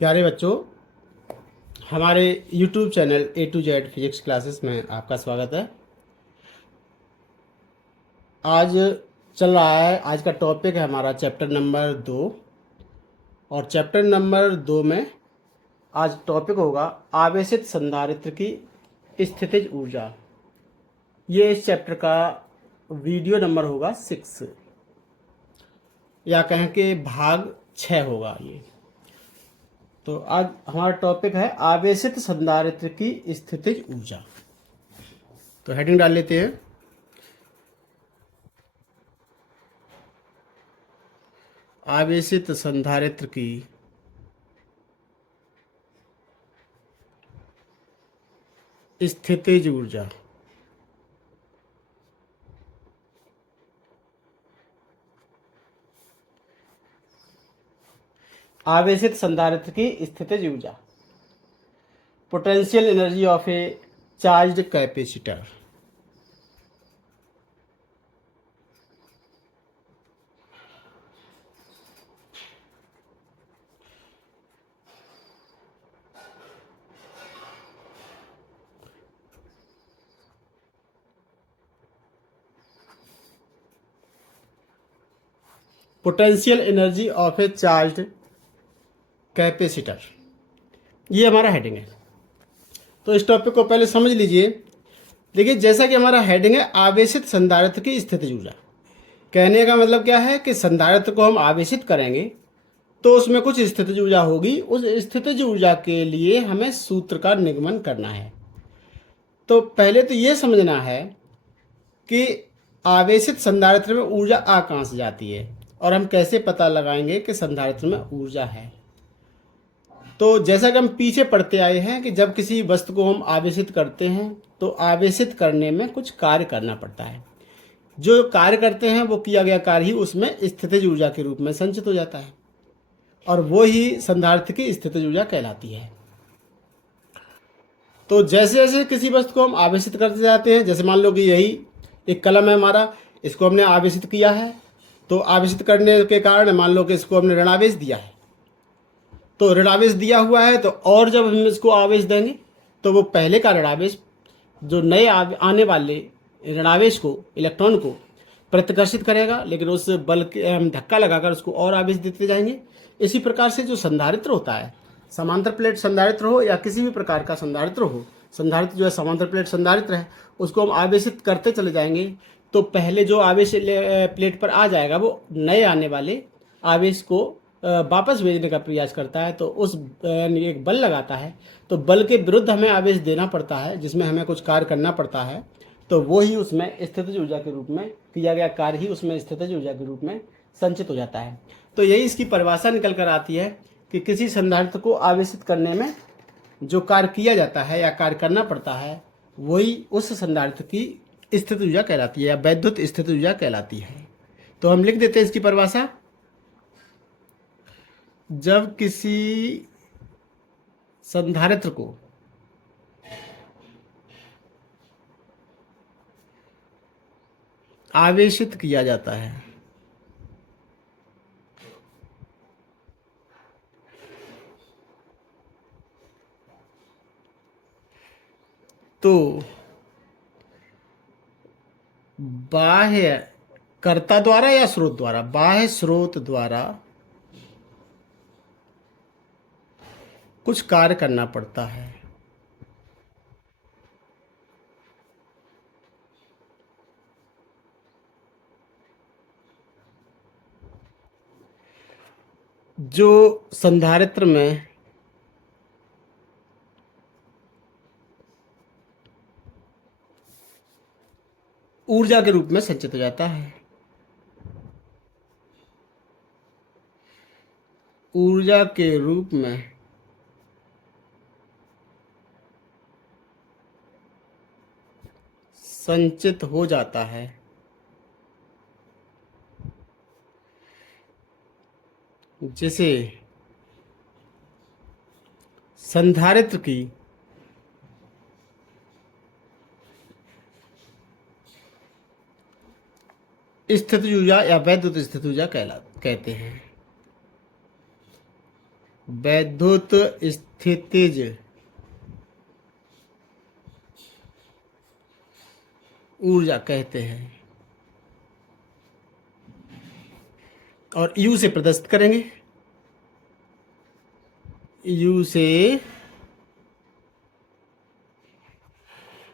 प्यारे बच्चों, हमारे YouTube channel A to Z physics classes में आपका स्वागत है। आज चल रहा है, आज का टॉपिक है हमारा चैप्टर नंबर 2। और चैप्टर नंबर 2 में आज टॉपिक होगा आवेशित संधारित्र की स्थितिज ऊर्जा। ये इस चैप्टर का वीडियो नंबर होगा 6, या कहें कि भाग 6 होगा ये। तो आज हमारा टॉपिक है आवेशित संधारित्र की स्थितिज ऊर्जा। तो हेडिंग डाल लेते हैं। आवेशित संधारित्र की स्थितिज ऊर्जा। आवेशित संधारित्र की स्थितिज ऊर्जा, potential energy of A charged capacitor. Potential energy of A charged capacitor, ये हमारा हेडिंग है। तो इस टॉपिक को पहले समझ लीजिए। देखिए, जैसा कि हमारा हेडिंग है आवेशित संधारित्र की स्थितिज ऊर्जा, कहने का मतलब क्या है कि संधारित्र को हम आवेशित करेंगे तो उसमें कुछ स्थितिज ऊर्जा होगी। उस स्थितिज ऊर्जा के लिए हमें सूत्र का निगमन करना है। तो पहले तो ये समझना है कि आवेशित संधारित्र में ऊर्जा आ कहाँ से जाती है और हम कैसे पता लगाएंगे कि संधारित्र में ऊर्जा है। तो जैसा कि हम पीछे पढ़ते आए हैं कि जब किसी वस्तु को हम आवेशित करते हैं तो आवेशित करने में कुछ कार्य करना पड़ता है। जो कार्य करते हैं वो किया गया कार्य ही उसमें स्थितिज ऊर्जा के रूप में संचित हो जाता है और वो ही संधारित्र की स्थितिज ऊर्जा कहलाती है। तो जैसे जैसे किसी वस्तु को हम आवेशित करते जाते हैं, जैसे मान लो कि यही एक कलम है हमारा, इसको हमने आवेशित किया है। तो आवेशित करने के कारण मान लो कि इसको हमने ऋणावेश दिया है। तो ऋणावेश दिया हुआ है तो और जब हम इसको आवेश देंगे तो वो पहले का ऋणावेश जो नए आने वाले ऋणावेश को, इलेक्ट्रॉन को प्रतिकर्षित करेगा, लेकिन उस बल के हम धक्का लगाकर उसको और आवेश देते जाएंगे। इसी प्रकार से जो संधारित्र होता है, समांतर प्लेट संधारित्र हो या किसी भी प्रकार का संधारित्र हो, संधारित्र जो है समांतर प्लेट संधारित्र है, उसको हम आवेशित करते चले जाएंगे तो पहले जो आवेश प्लेट पर आ जाएगा वो नए आने वाले आवेश को वापस भेजने का प्रयास करता है। तो उस एक बल लगाता है, तो बल के विरुद्ध हमें आवेश देना पड़ता है, जिसमें हमें कुछ कार्य करना पड़ता है। तो वो ही उसमें स्थितिज ऊर्जा के रूप में किया गया कार्य ही उसमें स्थितिज ऊर्जा के रूप में संचित हो जाता है। तो यही इसकी परिभाषा निकल कर आती है कि किसी संधारित्र को आवेशित करने में जो कार्य किया जाता है या कार्य करना पड़ता है वही उस संधारित्र की स्थितिज ऊर्जा कहलाती है या वैद्युत स्थितिज ऊर्जा कहलाती है। तो हम लिख देते हैं इसकी परिभाषा। जब किसी संधारित्र को आवेशित किया जाता है तो बाह्य कर्ता द्वारा या स्रोत द्वारा, बाह्य स्रोत द्वारा कुछ कार्य करना पड़ता है। जो संधारित्र में ऊर्जा के रूप में संचित हो जाता है। ऊर्जा के रूप में संचित हो जाता है, जिसे संधारित्र की स्थितिज ऊर्जा या वैद्युत स्थितिज ऊर्जा कहते हैं। वैद्युत स्थितिज ऊर्जा कहते हैं। और यू से प्रदर्शित करेंगे, यू से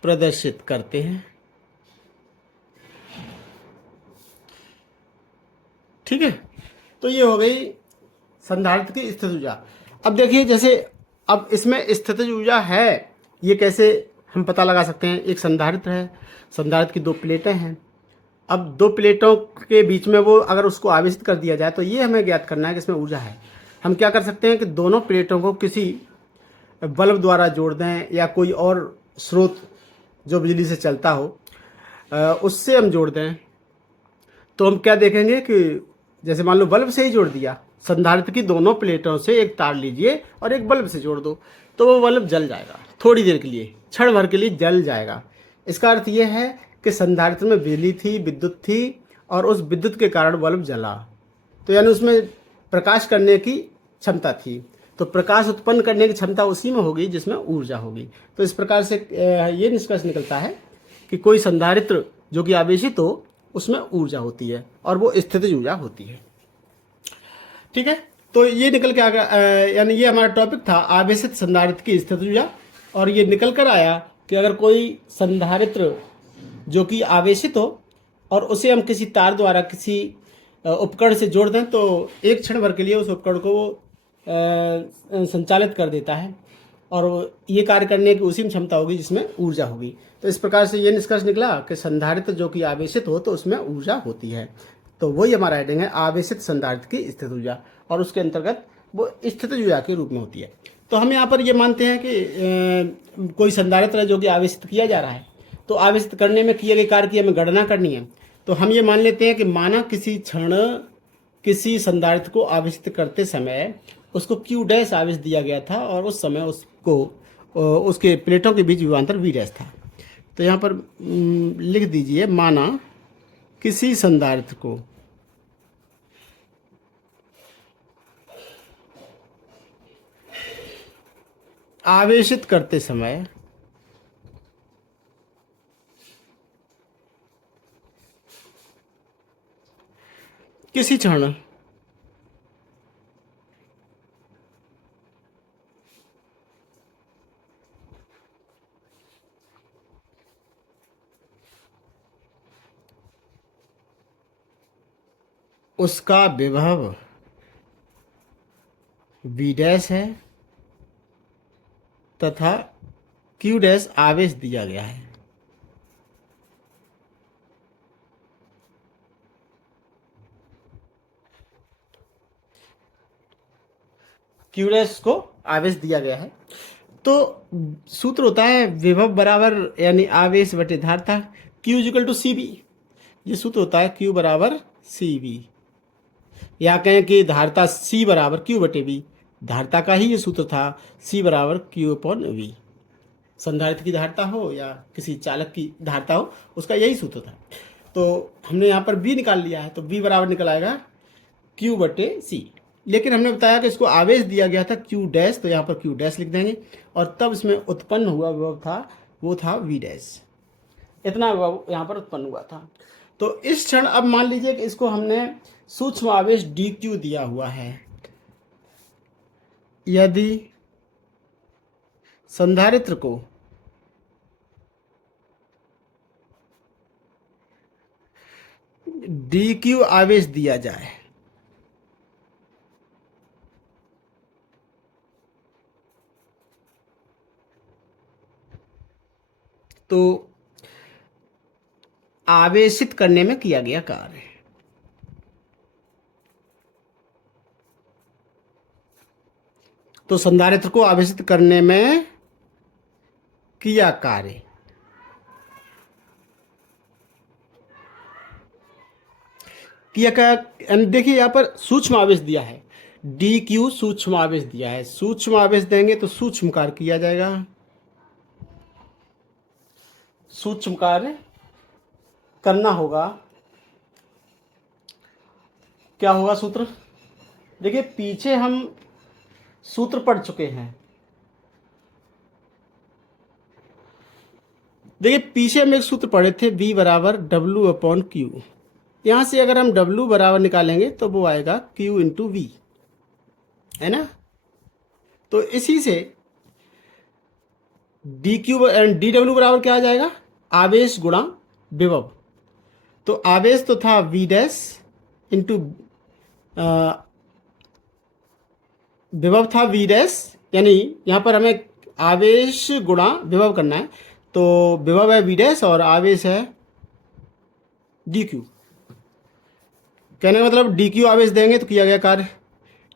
प्रदर्शित करते हैं। ठीक है, तो ये हो गई संधारित्र की स्थितिज ऊर्जा। अब देखिए, जैसे अब इसमें स्थितिज ऊर्जा है, ये कैसे हम पता लगा सकते हैं। एक संधारित्र है, संधारित्र की दो प्लेटें हैं। अब दो प्लेटों के बीच में वो अगर उसको आवेशित कर दिया जाए तो ये हमें ज्ञात करना है कि इसमें ऊर्जा है। हम क्या कर सकते हैं कि दोनों प्लेटों को किसी बल्ब द्वारा जोड़ दें या कोई और स्रोत जो बिजली से चलता हो उससे हम जोड़ दें। तो हम क्या देखेंगे कि जैसे मान लो बल्ब से ही जोड़ दिया, संधारित्र की दोनों प्लेटों से एक तार लीजिए और एक बल्ब से जोड़ दो, तो वो बल्ब जल जाएगा थोड़ी देर के लिए, क्षण भर के लिए जल जाएगा। इसका अर्थ ये है कि संधारित्र में बिजली थी, विद्युत थी, और उस विद्युत के कारण बल्ब जला। तो यानी उसमें प्रकाश करने की क्षमता थी। तो प्रकाश उत्पन्न करने की क्षमता उसी में होगी जिसमें ऊर्जा होगी। तो इस प्रकार से ये निष्कर्ष निकलता है कि कोई संधारित्र जो कि आवेशित हो उसमें ऊर्जा होती है और वो स्थितिज ऊर्जा होती है। ठीक है, तो ये निकल के आ गया, यानी ये हमारा टॉपिक था आवेशित संधारित्र की स्थितिज ऊर्जा। और ये निकल कर आया कि अगर कोई संधारित्र जो कि आवेशित हो और उसे हम किसी तार द्वारा किसी उपकरण से जोड़ दें तो एक क्षण भर के लिए उस उपकरण को वो संचालित कर देता है और ये कार्य करने की उसी में क्षमता होगी जिसमें ऊर्जा होगी। तो इस प्रकार से ये निष्कर्ष निकला कि संधारित्र जो कि आवेशित हो तो उसमें ऊर्जा होती है। तो वही हमारा हेडिंग है, आवेशित संधारित्र की स्थितिज ऊर्जा, और उसके अंतर्गत वो स्थितिज ऊर्जा के रूप में होती है। तो हम यहाँ पर ये मानते हैं कि कोई संधारित्र है जो कि आवेशित किया जा रहा है, तो आवेशित करने में किए गए कार्य की हमें गणना करनी है। तो हम ये मान लेते हैं कि माना किसी क्षण किसी संधारित्र को आवेशित करते समय उसको Q डैश आवेश दिया गया था और उस समय उसको उसके प्लेटों के बीच विभवांतर V डैश था। तो यहाँ पर लिख दीजिए, माना किसी संधारित्र को आवेशित करते समय किसी क्षण उसका विभव V डैश है तथा Q डैश आवेश दिया गया है। Q डैश को आवेश दिया गया है। तो सूत्र होता है विभव बराबर यानी आवेश बटे धारिता, Q इक्वल टू CV। ये सूत्र होता है Q बराबर CV, या कहें कि धारिता C बराबर Q बटे V। धारिता का ही ये सूत्र था, C बराबर Q अपॉन V। संधारित्र की धारिता हो या किसी चालक की धारिता हो, उसका यही सूत्र था। तो हमने यहाँ पर V निकाल लिया है, तो V बराबर निकल आएगा Q बटे C। लेकिन हमने बताया कि इसको आवेश दिया गया था Q डैश, तो यहाँ पर Q डैश लिख देंगे, और तब इसमें उत्पन्न हुआ विभव था वो था V डैश। इतना विभव यहाँ पर उत्पन्न हुआ था। तो इस क्षण अब मान लीजिए कि इसको हमने सूक्ष्म आवेश dq दिया हुआ है। यदि संधारित्र को dq आवेश दिया जाए तो आवेशित करने में किया गया कार्य, तो संधारित्र को आवेशित करने में किया कार्य किया क्या, देखिए यहाँ पर सूक्ष्म आवेश दिया है, dq सूक्ष्म आवेश दिया है। सूक्ष्म आवेश देंगे तो सूक्ष्म कार्य किया जाएगा, सूक्ष्म कार्य करना होगा। क्या होगा सूत्र, देखिए पीछे हम सूत्र पढ़ चुके हैं। देखिए पीछे हम एक सूत्र पढ़े थे, V बराबर W/Q। यहां से अगर हम W बराबर निकालेंगे तो वो आएगा Q इंटू V, है ना। तो इसी से DQ एंड DW बराबर क्या आ जाएगा, आवेश गुणा विभव। तो आवेश तो था V डैश इंटू विभव था V डैश, यानी यहाँ पर हमें आवेश गुणा विभव करना है। तो विभव है V डैश और आवेश है DQ। कहने का मतलब DQ आवेश देंगे तो किया गया कार्य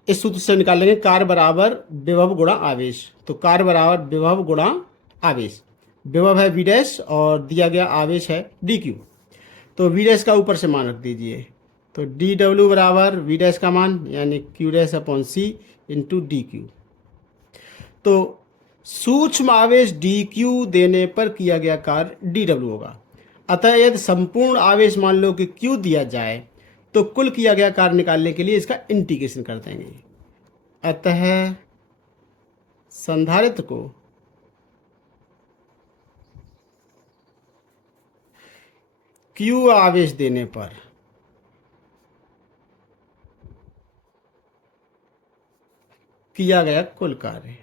इस सूत्र से निकालेंगे, कार्य बराबर विभव गुणा आवेश। तो कार्य बराबर विभव गुणा आवेश, विभव है V डैश और दिया गया आवेश है DQ। तो V डैश का ऊपर से मान रख दीजिए, तो DW बराबर V डैश का मान यानी Q dash upon C into DQ। तो सूक्ष्म आवेश DQ देने पर किया गया कार्य DW होगा। अतः यदि संपूर्ण आवेश मान लो कि Q दिया जाए तो कुल किया गया कार्य निकालने के लिए इसका इंटीग्रेशन कर देंगे। अतः संधारित्र को Q आवेश देने पर किया गया कुल कार्य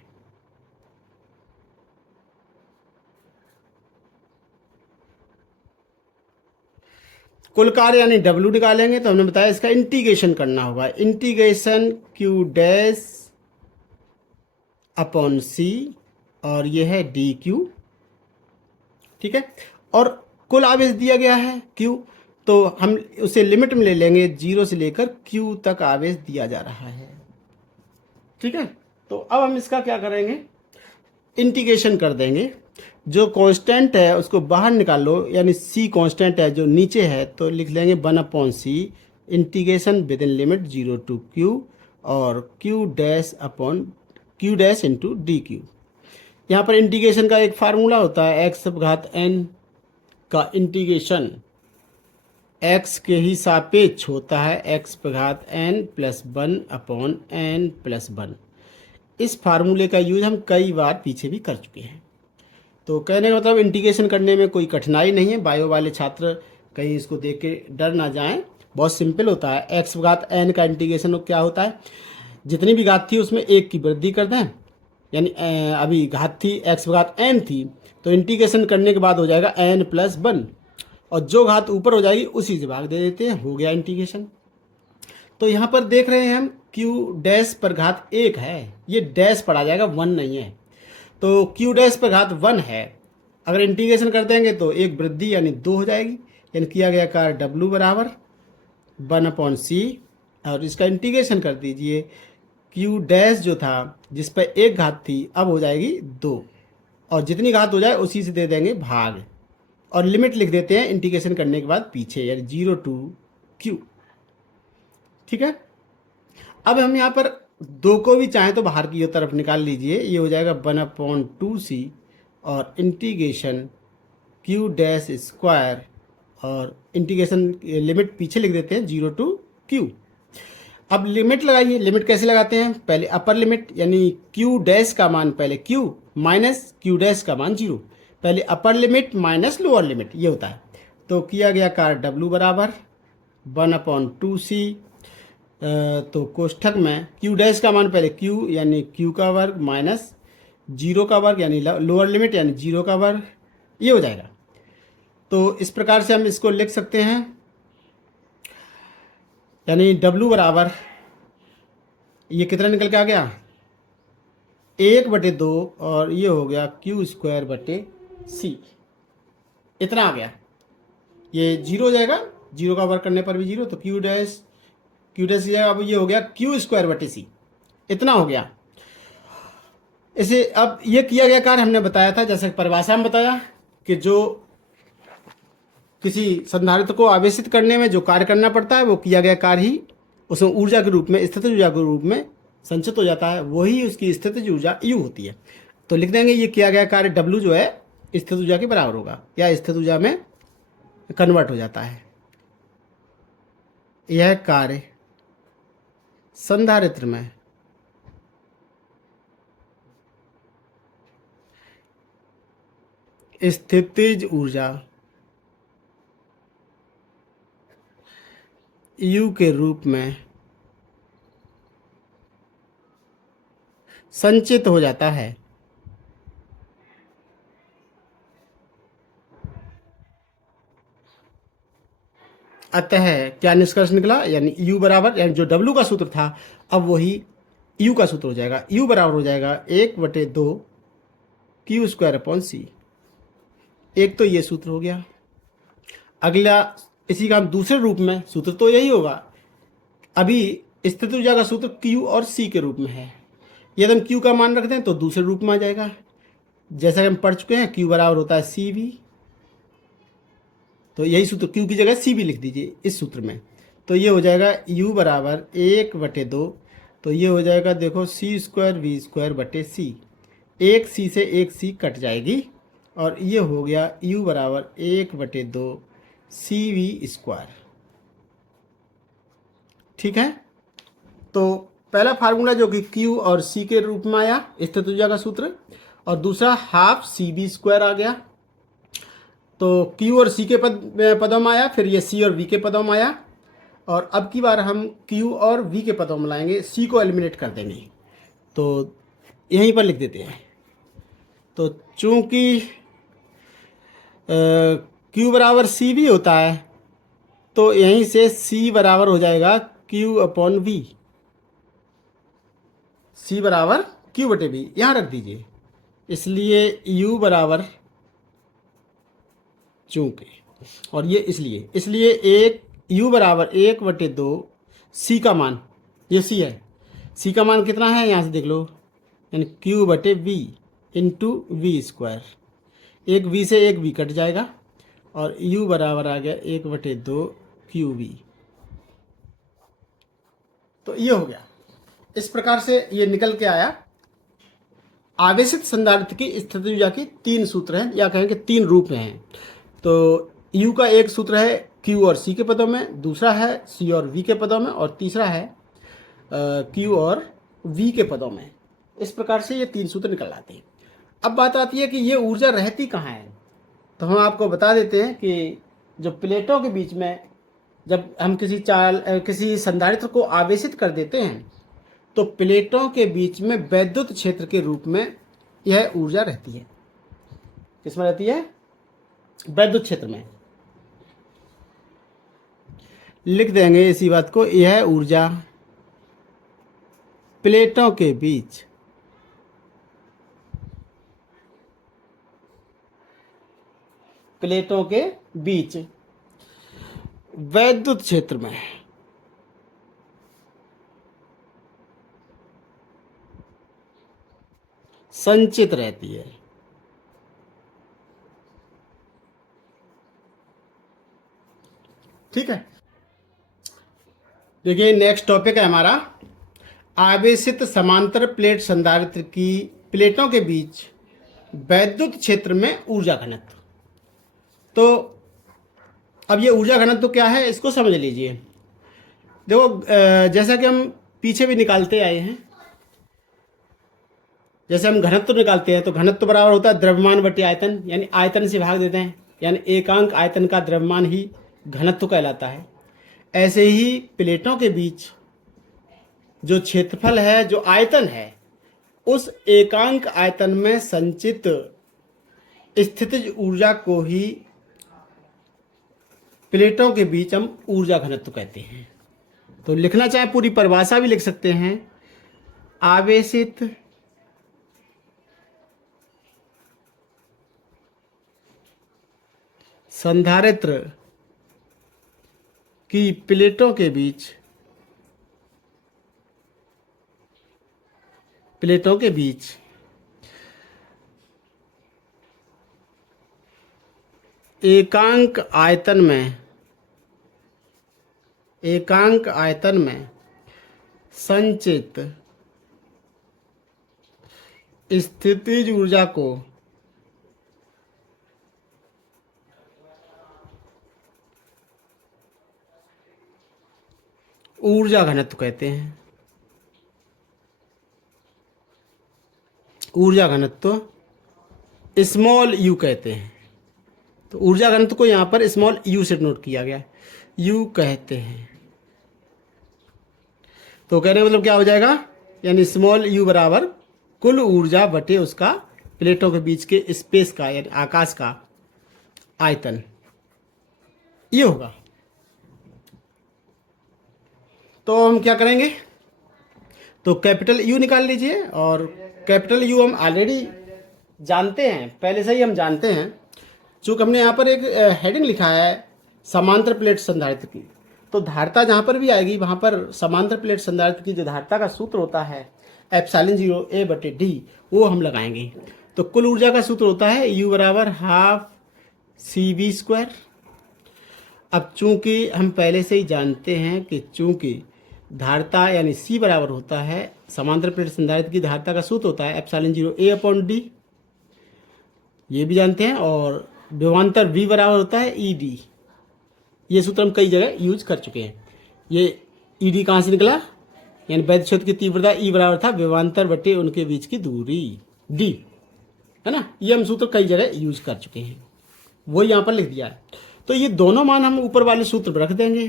कुल कार्य यानी W निकालेंगे। तो हमने बताया इसका इंटीग्रेशन करना होगा, integration Q dash upon C और ये है DQ, ठीक है। और कुल आवेश दिया गया है Q, तो हम उसे लिमिट में ले लेंगे, 0 से लेकर Q तक आवेश दिया जा रहा है, ठीक है। तो अब हम इसका क्या करेंगे, इंटीग्रेशन कर देंगे। जो कांस्टेंट है उसको बाहर निकाल लो, यानी C कांस्टेंट है जो नीचे है, तो लिख लेंगे 1/C integration within limit 0 to Q और Q dash upon Q dash into DQ। यहाँ पर इंटीग्रेशन का एक फार्मूला होता है, x⁴n का इंटीग्रेशन x के ही सापेक्ष होता है, x⁴n प्लस 1/n+1। इस फार्मूले का यूज हम कई बार पीछे भी कर चुके हैं। तो कहने का मतलब इंटीग्रेशन करने में कोई कठिनाई नहीं है। बायो वाले छात्र कहीं इसको देख के डर ना जाएं, बहुत सिंपल होता है। x⁴n का इंटीग्रेशन क्या होता है, जितनी भी घात थी उसमें एक की वृद्धि कर दें, यानी अभी घात थी x⁴n थी, तो इंटीग्रेशन करने के बाद हो जाएगा n+1 और जो घात ऊपर हो जाएगी उसी से भाग दे देते हैं, हो गया इंटीग्रेशन। तो यहाँ पर देख रहे हैं हम Q डैश पर घात 1 है, ये डैश पर आ जाएगा, 1 नहीं है। तो Q डैश पर घात 1 है, अगर इंटीग्रेशन कर देंगे तो एक वृद्धि यानी 2 हो जाएगी, यानी किया गया कार्य W बराबर 1/C और इसका इंटीग्रेशन कर दीजिए। Q डैश जो था जिस पर एक घात थी अब हो जाएगी 2 और जितनी घात हो जाए उसी से दे देंगे भाग और लिमिट लिख देते हैं इंटीग्रेशन करने के बाद पीछे, यानी 0 टू Q, ठीक है। अब हम यहाँ पर 2 को भी चाहें तो बाहर की तरफ निकाल लीजिए, ये हो जाएगा 1/2C और इंटीग्रेशन Q डैश स्क्वायर और इंटीग्रेशन लिमिट पीछे लिख देते हैं 0 टू Q। अब लिमिट लगाइए, लिमिट कैसे लगाते हैं, पहले अपर लिमिट यानी Q डैश का मान पहले Q माइनस Q डैश का मान 0, पहले upper limit minus lower limit, ये होता है। तो किया गया कार्य W बराबर 1/2C, तो कोष्ठक में Q डैश का मान पहले Q यानी Q का वर्ग माइनस 0 का वर्ग यानी लोअर लिमिट यानी 0 का वर्ग, ये हो जाएगा। तो इस प्रकार से हम इसको लिख सकते हैं, यानी W बराबर ये कितना निकल के आ गया 1/2 और ये हो गया Q²/C, इतना आ गया। ये 0 हो जाएगा, 0 का वर्ग करने पर भी 0, तो Q डैश अब ये हो गया Q²/C, इतना हो गया। इसे अब ये किया गया कार्य हमने बताया था, जैसे परिभाषा में बताया कि जो किसी संधारित्र को आवेशित करने में जो कार्य करना पड़ता है वो किया गया कार्य ही उसमें ऊर्जा के रूप में, स्थितिज ऊर्जा के रूप में संचित हो जाता है, वही उसकी स्थितिज ऊर्जा U होती है। तो लिख देंगे ये किया गया कार्य W जो है स्थितिज ऊर्जा के बराबर होगा या स्थितिज ऊर्जा में कन्वर्ट हो जाता है। यह कार्य संधारित्र में स्थितिज ऊर्जा U के रूप में संचित हो जाता है। अतः क्या निष्कर्ष निकला, यानी U बराबर, यानी जो W का सूत्र था अब वही U का सूत्र हो जाएगा। U बराबर हो जाएगा 1/2 Q² / C। एक तो ये सूत्र हो गया। अगला इसी का हम दूसरे रूप में, सूत्र तो यही होगा, अभी स्थित ऊर्जा का सूत्र Q और C के रूप में है। यदि हम Q का मान रखते हैं तो दूसरे रूप में आ जाएगा। जैसा कि हम पढ़ चुके हैं Q बराबर होता है CV, तो यही सूत्र Q की जगह CV लिख दीजिए इस सूत्र में। तो ये हो जाएगा U बराबर 1/2, तो ये हो जाएगा देखो C² V²/C। एक C से एक C कट जाएगी और ये हो गया U बराबर 1/2 CV²। ठीक है, तो पहला फार्मूला जो कि Q और C के रूप में आया स्थित ऊर्जा का सूत्र, और दूसरा हाफ CV² आ गया। तो Q और C के पदों में आया, फिर ये C और V के पदों में आया, और अब की बार हम Q और V के पदों में लाएंगे, C को एलिमिनेट कर देंगे। तो यहीं पर लिख देते हैं। तो चूंकि Q बराबर CV होता है तो यहीं से C बराबर हो जाएगा Q/V। C बराबर Q/V यहाँ रख दीजिए। इसलिए U बराबर, चूंकि, और ये इसलिए एक U बराबर 1/2 C का मान, ये C है, C का मान कितना है यहाँ से देख लो, यानी Q/V इंटू V²। एक V से एक V कट जाएगा और U बराबर आ गया 1/2 QV। तो ये हो गया। इस प्रकार से ये निकल के आया आवेशित संधारित्र की स्थितिज ऊर्जा की तीन सूत्र हैं, या कहें कि तीन रूप हैं। तो U का एक सूत्र है Q और C के पदों में, दूसरा है C और V के पदों में, और तीसरा है Q और V के पदों में। इस प्रकार से ये तीन सूत्र निकल आते हैं। अब बात आती है कि ये ऊर्जा रहती कहाँ है। तो हम आपको बता देते हैं कि जो प्लेटों के बीच में जब हम किसी संधारित्र को आवेशित कर देते हैं तो प्लेटों के बीच में वैद्युत क्षेत्र के रूप में यह ऊर्जा रहती है। किसमें रहती है? वैद्युत क्षेत्र में। लिख देंगे इसी बात को, यह ऊर्जा प्लेटों के बीच वैद्युत क्षेत्र में संचित रहती है। ठीक है, देखिए नेक्स्ट टॉपिक है हमारा आवेशित समांतर प्लेट संधारित्र की प्लेटों के बीच वैद्युत क्षेत्र में ऊर्जा घनत्व। तो अब ये ऊर्जा घनत्व क्या है इसको समझ लीजिए। देखो जैसा कि हम पीछे भी निकालते आए हैं, जैसे हम घनत्व निकालते हैं तो घनत्व बराबर होता है द्रव्यमान बटे आयतन, यानी आयतन से भाग देते हैं, यानी एकांक आयतन का द्रव्यमान ही घनत्व कहलाता है। ऐसे ही प्लेटों के बीच जो क्षेत्रफल है, जो आयतन है, उस एकांक आयतन में संचित स्थितिज ऊर्जा को ही प्लेटों के बीच हम ऊर्जा घनत्व कहते हैं। तो लिखना चाहे पूरी परिभाषा भी लिख सकते हैं। आवेशित संधारित्र की प्लेटों के बीच एकांक आयतन में संचित स्थितिज ऊर्जा को ऊर्जा घनत्व कहते हैं। ऊर्जा घनत्व स्मॉल यू कहते हैं। तो ऊर्जा घनत्व को यहाँ पर स्मॉल यू से नोट किया गया, यू कहते हैं। तो कहने का मतलब क्या हो जाएगा, यानी स्मॉल यू बराबर कुल ऊर्जा बटे उसका प्लेटों के बीच के स्पेस का यानी आकाश का आयतन, ये होगा। तो हम क्या करेंगे, तो कैपिटल यू निकाल लीजिए, और कैपिटल यू हम ऑलरेडी जानते हैं, पहले से ही हम जानते हैं, चूँकि हमने यहाँ पर एक हेडिंग लिखा है समांतर प्लेट संधारित्र की। तो धारिता जहाँ पर भी आएगी वहाँ पर समांतर प्लेट संधारित्र की जो धारिता का सूत्र होता है एप्सिलॉन 0 A बटे D, वो हम लगाएंगे। तो कुल ऊर्जा का सूत्र होता है U बराबर हाफ CV²। अब चूंकि हम पहले से ही जानते हैं कि चूंकि धारिता यानी C बराबर होता है समांतर प्लेट संधारित्र की धारिता का सूत्र होता है एप्सिलॉन 0 A अपॉन D, ये भी जानते हैं, और विभवांतर V बराबर होता है ED। ये सूत्र हम कई जगह यूज कर चुके हैं। ये ED कहाँ से निकला, यानी वैद्युत क्षेत्र की तीव्रता E बराबर था विभवांतर बटे उनके बीच की दूरी D, है ना। ये हम सूत्र कई जगह यूज कर चुके हैं, वो यहाँ पर लिख दिया है। तो ये दोनों मान हम ऊपर वाले सूत्र पर रख देंगे।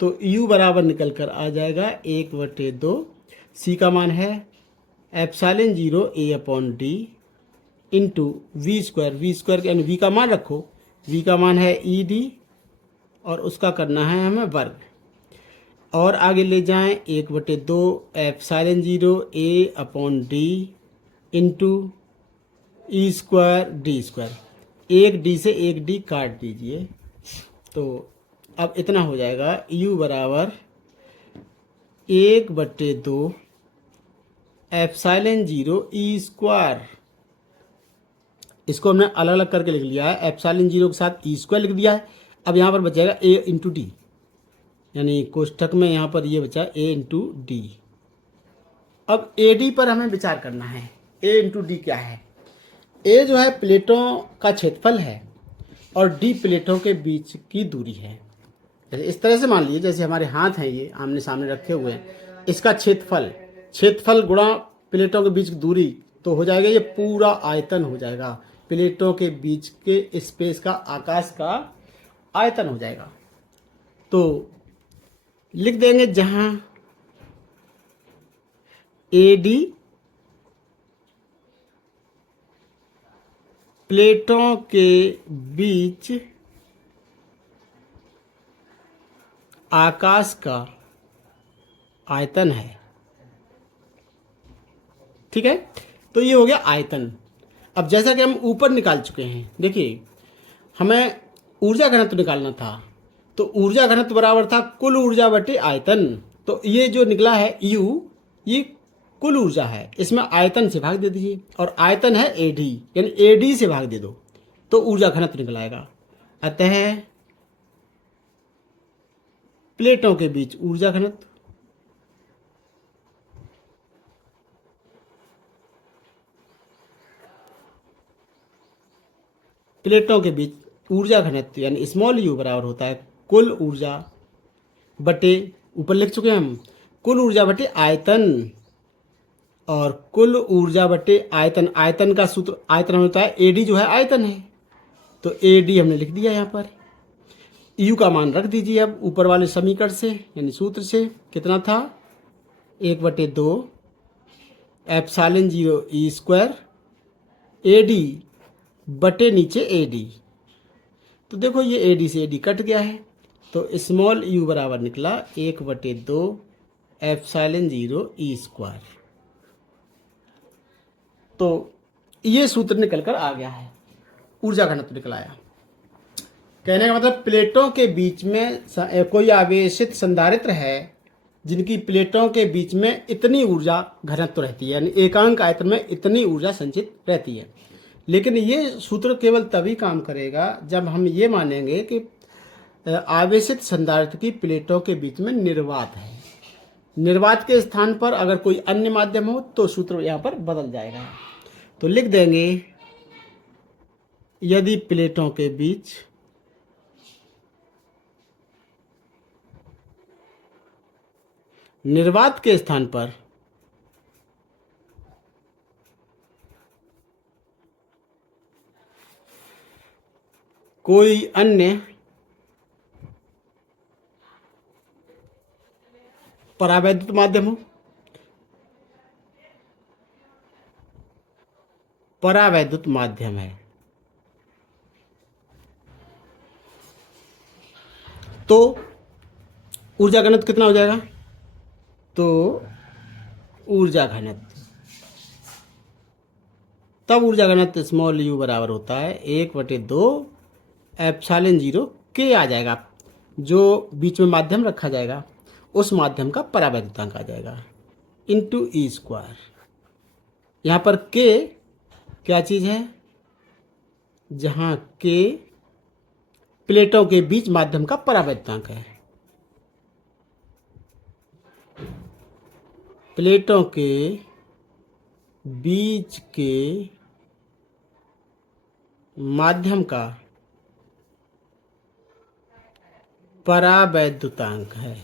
तो U बराबर निकल कर आ जाएगा 1/2, C का मान है epsilon 0 A upon D into V² यानी V का मान रखो, V का मान है ED और उसका करना है हमें वर्ग, और आगे ले जाएं 1/2 epsilon 0 A upon D into E² D², एक D से एक D काट दीजिए। तो अब इतना हो जाएगा U बराबर 1/2 एप्सिलॉन 0 E²। इसको हमने अलग अलग करके लिख लिया है, एप्सिलॉन 0 के साथ E² लिख दिया है। अब यहाँ पर बचेगा A इंटू D, यानी कोष्ठक में यहाँ पर ये बचा A इंटू D। अब AD पर हमें विचार करना है, A इंटू D क्या है। A जो है प्लेटों का क्षेत्रफल है और D प्लेटों के बीच की दूरी है। जैसे इस तरह से मान लीजिए, जैसे हमारे हाथ हैं ये आमने सामने रखे हुए हैं, इसका क्षेत्रफल गुणा प्लेटों के बीच की दूरी, तो हो जाएगा ये पूरा आयतन हो जाएगा, प्लेटों के बीच के स्पेस का आकाश का आयतन हो जाएगा। तो लिख देंगे जहां AD प्लेटों के बीच आकाश का आयतन है, ठीक है। तो ये हो गया आयतन। अब जैसा कि हम ऊपर निकाल चुके हैं, देखिए हमें ऊर्जा घनत्व निकालना था, तो ऊर्जा घनत्व बराबर था कुल ऊर्जा बटे आयतन। तो ये जो निकला है U, ये कुल ऊर्जा है, इसमें आयतन से भाग दे दीजिए, और आयतन है AD, यानी AD से भाग दे दो तो ऊर्जा घनत्व निकल आएगा। अतः प्लेटों के बीच ऊर्जा घनत्व प्लेटों के बीच ऊर्जा घनत्व यानी स्मॉल U बराबर होता है कुल ऊर्जा बटे, ऊपर लिख चुके हैं हम, कुल ऊर्जा बटे आयतन, और कुल ऊर्जा बटे आयतन, आयतन का सूत्र आयतन होता है AD जो है आयतन है, तो AD हमने लिख दिया यहाँ पर। U का मान रख दीजिए अब ऊपर वाले समीकरण से, यानी सूत्र से, कितना था 1/2 एप्सिलॉन 0 E² AD बटे नीचे AD। तो देखो ये AD से AD कट गया है, तो स्मॉल U बराबर निकला 1/2 एप्सिलॉन 0 E²। तो ये सूत्र निकल कर आ गया है, ऊर्जा घनत्व निकल आया। कहने का मतलब प्लेटों के बीच में कोई आवेशित संधारित्र है जिनकी प्लेटों के बीच में इतनी ऊर्जा घनत्व रहती है, यानी एकांक आयतन में इतनी ऊर्जा संचित रहती है। लेकिन ये सूत्र केवल तभी काम करेगा जब हम ये मानेंगे कि आवेशित संधारित्र की प्लेटों के बीच में निर्वात है। निर्वात के स्थान पर अगर कोई अन्य माध्यम हो तो सूत्र यहाँ पर बदल जाएगा। तो लिख देंगे यदि प्लेटों के बीच निर्वात के स्थान पर कोई अन्य परावैद्युत माध्यम हो, परावैद्युत माध्यम है, तो ऊर्जा घनत्व कितना हो जाएगा? तो ऊर्जा घनत्व, तब ऊर्जा घनत्व स्मॉल यू बराबर होता है 1/2 एप्सिलॉन 0 के आ जाएगा। जो बीच में माध्यम रखा जाएगा उस माध्यम का परावैद्युतांक आ जाएगा इंटू ई स्क्वायर। यहाँ पर के क्या चीज़ है? जहाँ के प्लेटों के बीच माध्यम का परावैद्युतांक है, प्लेटों के बीच के माध्यम का परावैद्युतांक है।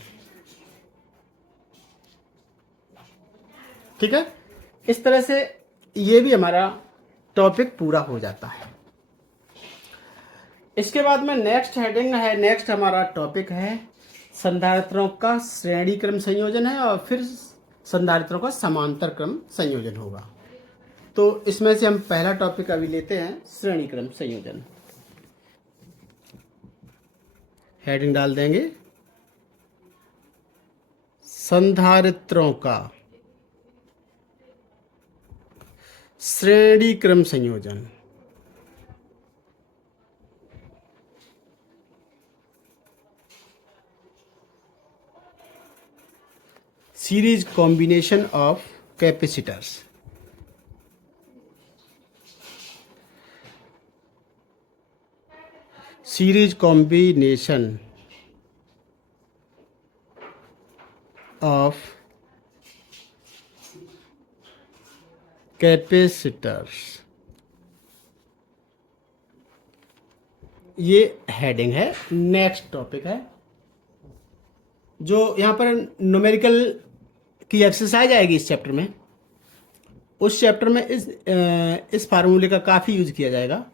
ठीक है, इस तरह से ये भी हमारा टॉपिक पूरा हो जाता है। इसके बाद में नेक्स्ट हेडिंग है, नेक्स्ट हमारा टॉपिक है संधारित्रों का श्रेणी क्रम संयोजन है और फिर संधारित्रों का समांतर क्रम संयोजन होगा। तो इसमें से हम पहला टॉपिक अभी लेते हैं श्रेणी क्रम संयोजन। हेडिंग डाल देंगे संधारित्रों का श्रेणी क्रम संयोजन। Series combination of capacitors. Series combination of capacitors, ये हेडिंग है। नेक्स्ट टॉपिक है जो यहाँ पर न्यूमेरिकल की एक्सरसाइज आएगी इस चैप्टर में। उस चैप्टर में इस फार्मूले का काफ़ी यूज किया जाएगा,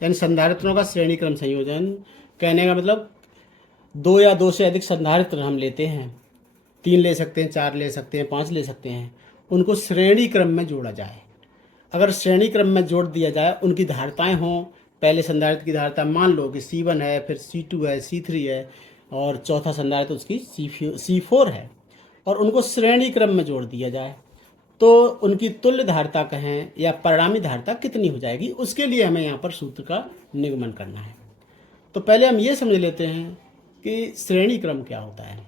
यानी संधारित्रों का श्रेणी क्रम संयोजन। कहने का मतलब 2 या 2 से अधिक संधारित्र हम लेते हैं, 3 ले सकते हैं, 4 ले सकते हैं, 5 ले सकते हैं, उनको श्रेणी क्रम में जोड़ा जाए। अगर श्रेणी क्रम में जोड़ दिया जाए, उनकी धारिताएं हों, पहले संधारित्र की धारिता मान लो कि C1 है, फिर C2 है, C3 है और चौथा संधारित्र उसकी C4 है, और उनको श्रेणी क्रम में जोड़ दिया जाए तो उनकी तुल्य धारिता कहें या परिणामी धारिता कितनी हो जाएगी, उसके लिए हमें यहाँ पर सूत्र का निगमन करना है। तो पहले हम ये समझ लेते हैं कि श्रेणी क्रम क्या होता है।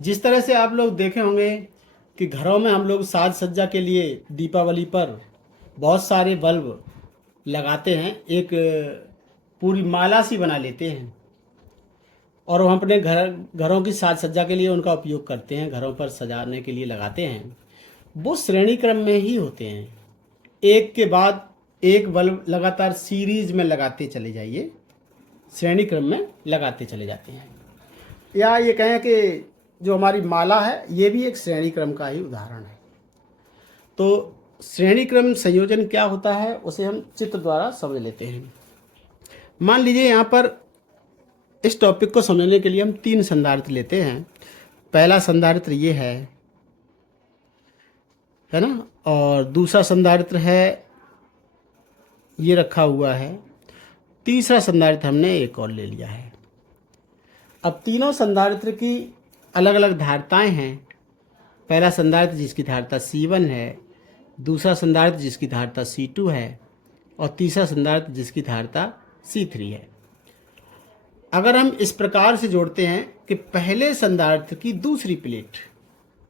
जिस तरह से आप लोग देखे होंगे कि घरों में हम लोग साज सज्जा के लिए दीपावली पर बहुत सारे बल्ब लगाते हैं, एक पूरी माला सी बना लेते हैं और हम अपने घरों की साज सज्जा के लिए उनका उपयोग करते हैं, घरों पर सजाने के लिए लगाते हैं। वो श्रेणी क्रम में ही होते हैं, एक के बाद एक बल्ब लगातार सीरीज में लगाते चले जाइए, श्रेणी क्रम में लगाते चले जाते हैं। या ये कहें कि जो हमारी माला है ये भी एक श्रेणी क्रम का ही उदाहरण है। तो श्रेणी क्रम संयोजन क्या होता है उसे हम चित्र द्वारा समझ लेते हैं। मान लीजिए यहाँ पर इस टॉपिक को समझने के लिए हम 3 संधारित्र लेते हैं। पहला संधारित्र ये है ना, और दूसरा संधारित्र है ये रखा हुआ है, तीसरा संधारित्र हमने एक और ले लिया है। अब तीनों संधारित्र की अलग अलग धारिताएं हैं। पहला संधारित्र जिसकी धारिता C1 है, दूसरा संधारित्र जिसकी धारिता C2 है और तीसरा संधारित्र जिसकी धारिता C3 है। अगर हम इस प्रकार से जोड़ते हैं कि पहले संधारित्र की दूसरी प्लेट,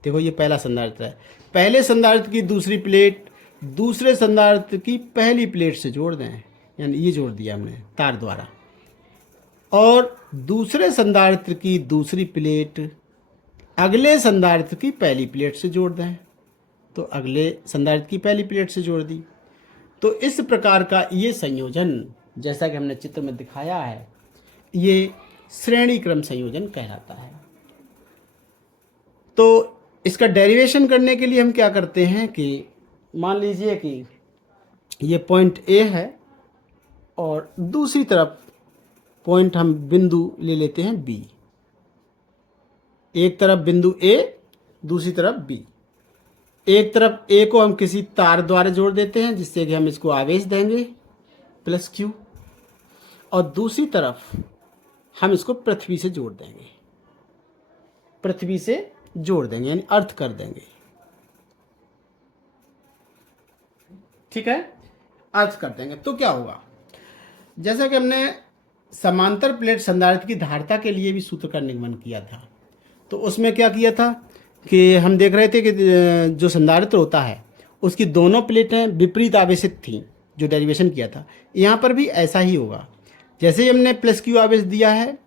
देखो ये पहला संधारित्र है, पहले संधारित्र की दूसरी प्लेट दूसरे संधारित्र की पहली प्लेट से जोड़ दें, यानी ये जोड़ दिया हमने तार द्वारा, और दूसरे संधारित्र की दूसरी प्लेट अगले संधारित्र की पहली प्लेट से जोड़ दें, तो अगले संधारित्र की पहली प्लेट से जोड़ दी। तो इस प्रकार का ये संयोजन, जैसा कि हमने चित्र में दिखाया है, ये श्रेणी क्रम संयोजन कहलाता है। तो इसका डेरिवेशन करने के लिए हम क्या करते हैं कि मान लीजिए कि ये पॉइंट A है और दूसरी तरफ पॉइंट हम बिंदु ले लेते हैं बी। एक तरफ बिंदु ए, दूसरी तरफ बी। एक तरफ ए को हम किसी तार द्वारा जोड़ देते हैं जिससे कि हम इसको आवेश देंगे प्लस क्यू, और दूसरी तरफ हम इसको पृथ्वी से जोड़ देंगे, पृथ्वी से जोड़ देंगे यानी अर्थ कर देंगे। ठीक है, अर्थ कर देंगे तो क्या होगा, जैसा कि हमने समांतर प्लेट संधारित्र की धारिता के लिए भी सूत्र का निगमन किया था, तो उसमें क्या किया था कि हम देख रहे थे कि जो संधारित्र होता है उसकी दोनों प्लेटें विपरीत आवेशित थीं, जो डेरिवेशन किया था। यहाँ पर भी ऐसा ही होगा। जैसे ही हमने प्लस क्यू आवेश दिया है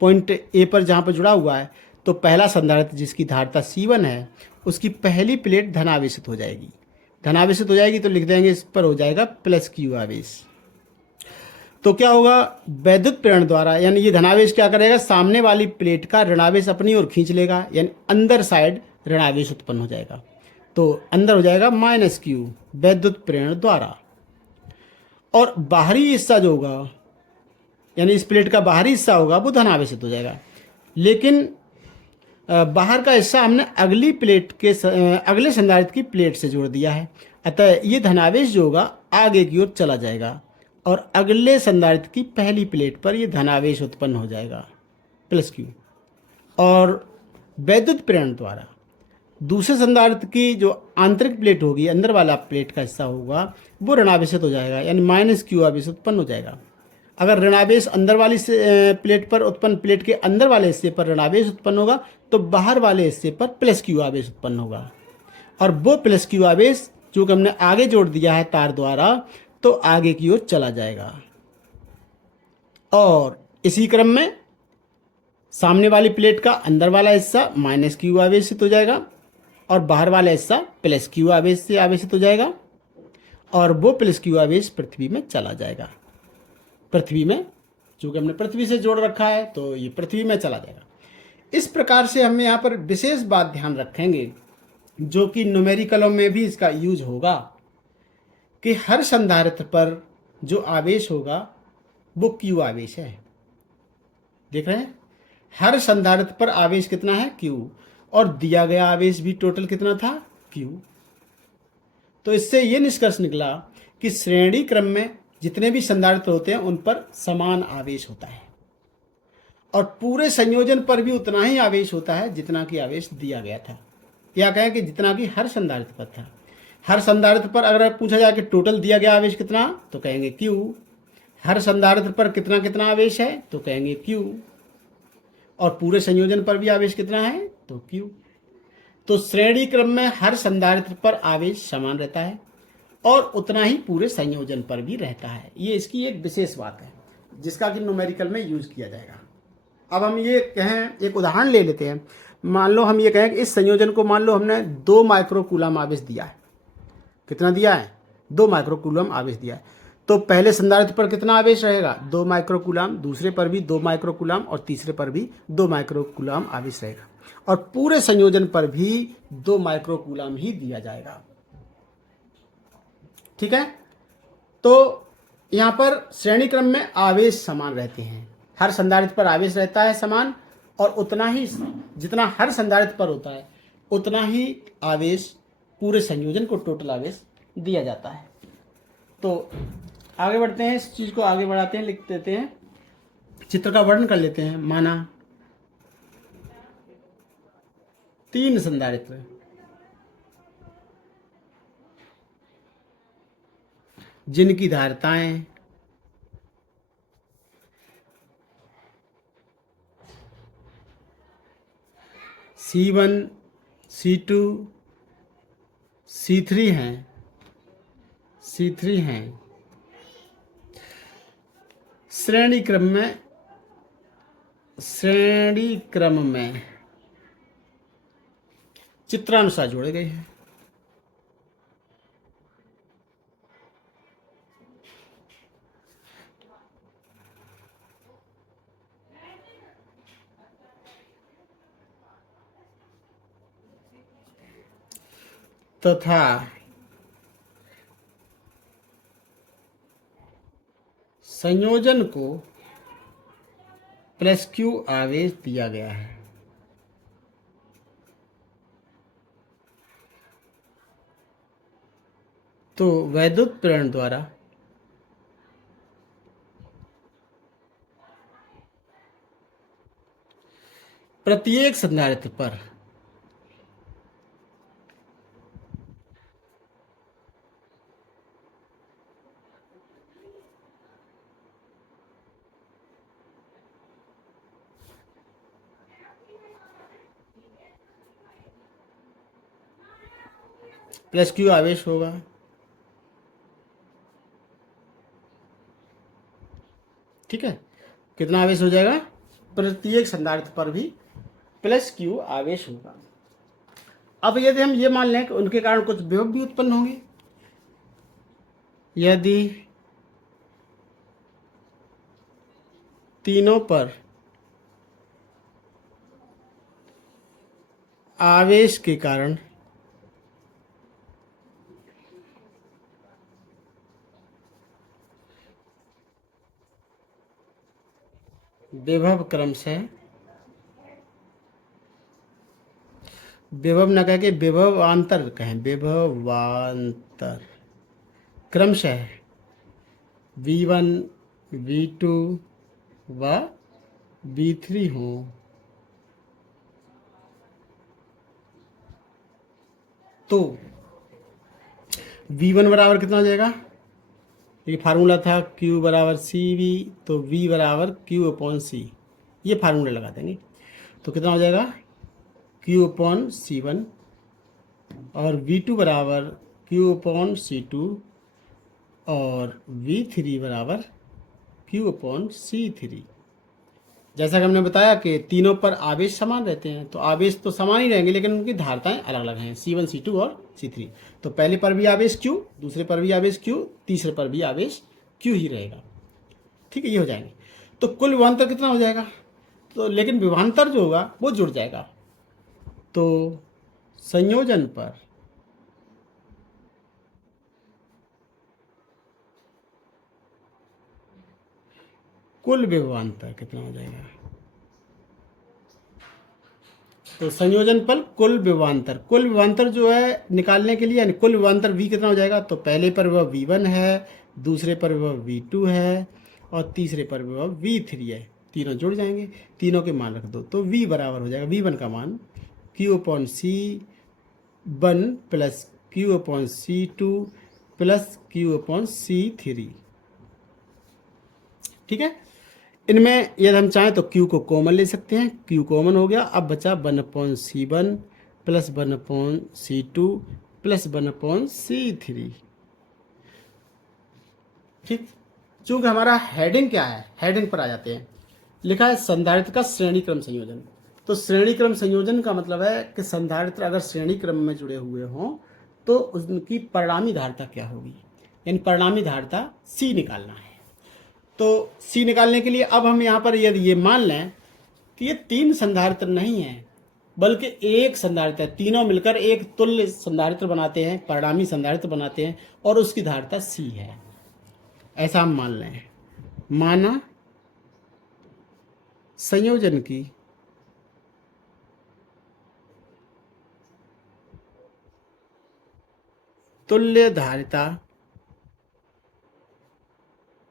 पॉइंट ए पर जहाँ पर जुड़ा हुआ है, तो पहला संधारित्र जिसकी धारिता C1 है उसकी पहली प्लेट धनावेशित हो जाएगी। धनावेशित हो जाएगी तो लिख देंगे इस पर हो जाएगा प्लस क्यू आवेश। तो क्या होगा, वैद्युत प्रेरण द्वारा, यानी ये धनावेश क्या करेगा, सामने वाली प्लेट का ऋणावेश अपनी ओर खींच लेगा, यानी अंदर साइड ऋणावेश उत्पन्न हो जाएगा। तो अंदर हो जाएगा माइनस क्यू वैद्युत प्रेरण द्वारा। और बाहरी हिस्सा जो होगा, यानी इस प्लेट का बाहरी हिस्सा होगा, वो धनावेशित हो जाएगा। लेकिन बाहर का हिस्सा हमने अगली प्लेट के अगले संधारित्र की प्लेट से जोड़ दिया है, अतः ये धनावेश जो होगा आगे की ओर चला जाएगा और अगले संधारित्र की पहली प्लेट पर ये धनावेश उत्पन्न हो जाएगा प्लस क्यू। और वैद्युत प्रेरण द्वारा दूसरे संधारित्र की जो आंतरिक प्लेट होगी, अंदर वाला प्लेट का हिस्सा होगा, वो ऋणावेशित हो जाएगा, यानी माइनस क्यू आवेश उत्पन्न हो जाएगा। अगर ऋणावेश अंदर वाली प्लेट पर उत्पन्न, प्लेट के अंदर वाले हिस्से पर ऋणावेश उत्पन्न होगा तो बाहर वाले हिस्से पर प्लस क्यू आवेश उत्पन्न होगा, और वो प्लस क्यू आवेश जो कि हमने आगे जोड़ दिया है तार द्वारा, तो आगे की ओर चला जाएगा। और इसी क्रम में सामने वाली प्लेट का अंदर वाला हिस्सा माइनस क्यू आवेशित हो जाएगा और बाहर वाला हिस्सा प्लस क्यू आवेश से आवेशित हो जाएगा, और वो प्लस क्यू आवेश पृथ्वी में चला जाएगा। पृथ्वी में, चूंकि हमने पृथ्वी से जोड़ रखा है तो ये पृथ्वी में चला जाएगा। इस प्रकार से हम यहाँ पर विशेष बात ध्यान रखेंगे, जो कि न्यूमेरिकलों में भी इसका यूज होगा, कि हर संधारित्र पर जो आवेश होगा वो क्यू आवेश है। देख रहे हैं, हर संधारित्र पर आवेश कितना है, क्यू, और दिया गया आवेश भी टोटल कितना था, क्यू। तो इससे ये निष्कर्ष निकला कि श्रेणी क्रम में जितने भी संधारित्र होते हैं उन पर समान आवेश होता है, और पूरे संयोजन पर भी उतना ही आवेश होता है जितना कि आवेश दिया गया था, या कहें कि जितना कि हर संधारित्र पर था। हर संधारित्र पर अगर पूछा जाए कि टोटल दिया गया आवेश कितना, तो कहेंगे क्यू। हर संधारित्र पर कितना कितना आवेश है, तो कहेंगे क्यू। और पूरे संयोजन पर भी आवेश कितना है, तो क्यू। तो श्रेणी क्रम में हर संधारित्र पर आवेश समान रहता है और उतना ही पूरे संयोजन पर भी रहता है। ये इसकी एक विशेष बात है जिसका कि न्यूमेरिकल में यूज किया जाएगा। अब हम ये कहें, एक उदाहरण ले लेते हैं। मान लो हम ये कहें कि इस संयोजन को मान लो हमने 2 माइक्रोकूलम आवेश दिया है। कितना दिया है, 2 माइक्रोकूलम आवेश दिया है। तो पहले संधारित्र पर कितना आवेश रहेगा, 2 माइक्रोकूलम, दूसरे पर भी 2 माइक्रोकूलम और तीसरे पर भी 2 माइक्रोकूलम आवेश रहेगा, और पूरे संयोजन पर भी 2 माइक्रोकूलम ही दिया जाएगा। ठीक है, तो यहाँ पर श्रेणी क्रम में आवेश समान रहते हैं। हर संधारित्र पर आवेश रहता है समान, और उतना ही जितना हर संधारित्र पर होता है उतना ही आवेश पूरे संयोजन को टोटल आवेश दिया जाता है। तो आगे बढ़ते हैं, इस चीज़ को आगे बढ़ाते हैं, लिख देते हैं, चित्र का वर्णन कर लेते हैं। माना 3 संधारित्र, जिनकी धारिताएं C1, C2, C3 हैं, श्रेणी क्रम में चित्रानुसार जोड़े गए हैं। तथा संयोजन को प्लस क्यू आवेश दिया गया है। तो वैद्युत प्रेरण द्वारा प्रत्येक संधारित्र पर प्लस क्यू आवेश होगा। ठीक है, कितना आवेश हो जाएगा? प्रत्येक संधारित्र पर भी प्लस क्यू आवेश होगा। अब यदि हम ये मान लें कि उनके कारण कुछ विभव भी उत्पन्न होंगे, यदि तीनों पर आवेश के कारण विभव क्रमशः, विभव न कह के विभवांतर कहें, विभवांतर क्रमशः V1 V2 व V3 हो, तो V1 बराबर कितना हो जाएगा? ये फार्मूला था Q बराबर CV, तो V बराबर Q अपॉन C, ये फार्मूला लगा देंगे तो कितना हो जाएगा? Q अपॉन C1, और V2 बराबर Q अपॉन C2, और V3 बराबर Q अपॉन C3। जैसा कि हमने बताया कि तीनों पर आवेश समान रहते हैं, तो आवेश तो समान ही रहेंगे लेकिन उनकी धारताएं अलग अलग हैं, C1 C2 और C3। तो पहले पर भी आवेश Q, दूसरे पर भी आवेश Q, तीसरे पर भी आवेश Q ही रहेगा। ठीक है, ये हो जाएंगे। तो कुल विभवांतर कितना हो जाएगा? तो लेकिन विभवांतर जो होगा वो जुड़ जाएगा। तो संयोजन पर कुल विभवांतर कितना हो जाएगा? तो संयोजन पर कुल विभवांतर जो है निकालने के लिए, यानी कुल विभवांतर V कितना हो जाएगा? तो पहले पर वह V1 है, दूसरे पर वह V2 है, और तीसरे पर वह V3 है। तीनों जुड़ जाएंगे, तीनों के मान रख दो, तो V बराबर हो जाएगा, V1 का मान Q upon C1 plus Q upon C2 plus Q upon C3। ठीक है, इनमें यदि हम चाहें तो Q को कॉमन ले सकते हैं, Q कॉमन हो गया। अब बचा 1/C1 plus 1/C2 plus 1/C3। ठीक, चूंकि हमारा हेडिंग क्या है, हेडिंग पर आ जाते हैं। लिखा है संधारित्र का श्रेणी क्रम संयोजन। तो श्रेणी क्रम संयोजन का मतलब है कि संधारित्र अगर श्रेणी क्रम में जुड़े हुए हों तो उनकी परिणामी धारिता क्या होगी, यानी परिणामी धारिता C निकालना है। तो C निकालने के लिए अब हम यहाँ पर यदि ये मान लें कि ये तीन संधारित्र नहीं है बल्कि एक संधारित्र है, तीनों मिलकर एक तुल्य संधारित्र बनाते हैं, परिणामी संधारित्र बनाते हैं, और उसकी धारिता C है, ऐसा हम मान लें। माना संयोजन की तुल्य धारिता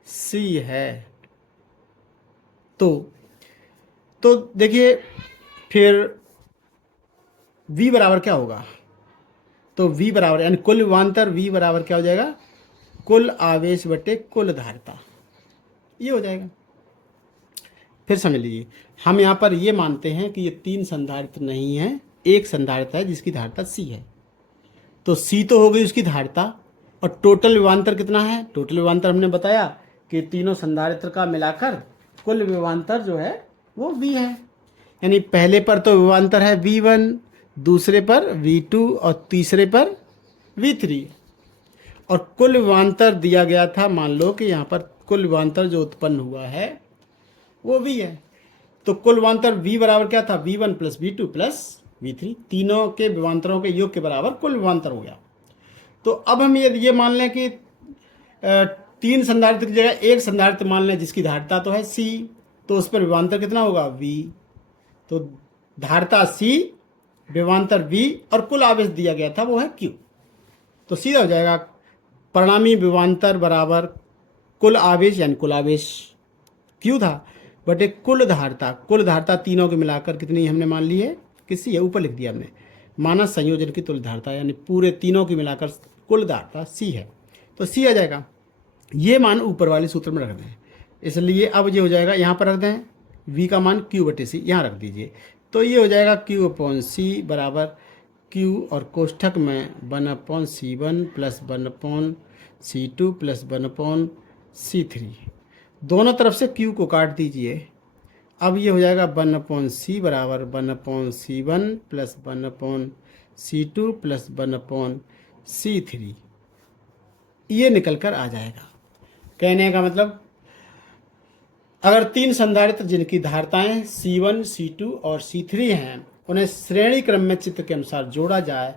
C है, तो देखिए फिर V बराबर क्या होगा? तो V बराबर यानी कुल विभवांतर V बराबर क्या हो जाएगा? कुल आवेश बटे कुल धारिता, ये हो जाएगा। फिर समझ लीजिए, हम यहाँ पर ये मानते हैं कि ये तीन संधारित्र नहीं है, एक संधारित्र है जिसकी धारिता C है। तो C तो हो गई उसकी धारिता, और टोटल विभवांतर कितना है? टोटल विभवांतर हमने बताया कि तीनों संधारित्र का मिलाकर कुल विभवांतर जो है वो V है। यानी पहले पर तो विभवांतर है V1, दूसरे पर V2 और तीसरे पर V3, और कुल विभवांतर दिया गया था, मान लो कि यहाँ पर कुल विभवांतर जो उत्पन्न हुआ है वो V है। तो कुल विभवांतर V बराबर क्या था? V1 plus V2 plus V3, तीनों के विभवांतरों के योग के बराबर कुल विभवांतर हो गया। तो अब हम ये मान लें कि तीन संधारित्र की जगह एक संधारित्र मान लें जिसकी धारिता तो है C, तो उस पर विभवांतर कितना होगा, V। तो धारता C, विभवांतर V और कुल आवेश दिया गया था वो है Q। तो सीधा हो जाएगा परिणामी विभवांतर बराबर कुल आवेश, यानी कुल आवेश Q था, बटे कुल धारता तीनों के मिलाकर कितनी हमने मान ली है, किसी है ऊपर लिख दिया हमने, मानस संयोजन की तुल्य धारता, यानी पूरे तीनों की मिलाकर कुल धारता C है। तो C आ जाएगा, ये मान ऊपर वाले सूत्र में रख दें, इसलिए अब ये हो जाएगा, यहाँ पर रख दें V का मान Q बटे C, यहाँ रख दीजिए। तो ये हो जाएगा Q अपॉन C बराबर Q और कोष्ठक में 1/C1 plus 1/C2 plus 1/C3। दोनों तरफ से Q को काट दीजिए। अब ये हो जाएगा 1/C बराबर 1/C1 plus 1/C2 plus 1/C3। ये निकल कर आ जाएगा। कहने का मतलब, अगर तीन संधारित्र जिनकी धारताएं C1, C2 और C3 हैं, उन्हें श्रेणी क्रम में चित्र के अनुसार जोड़ा जाए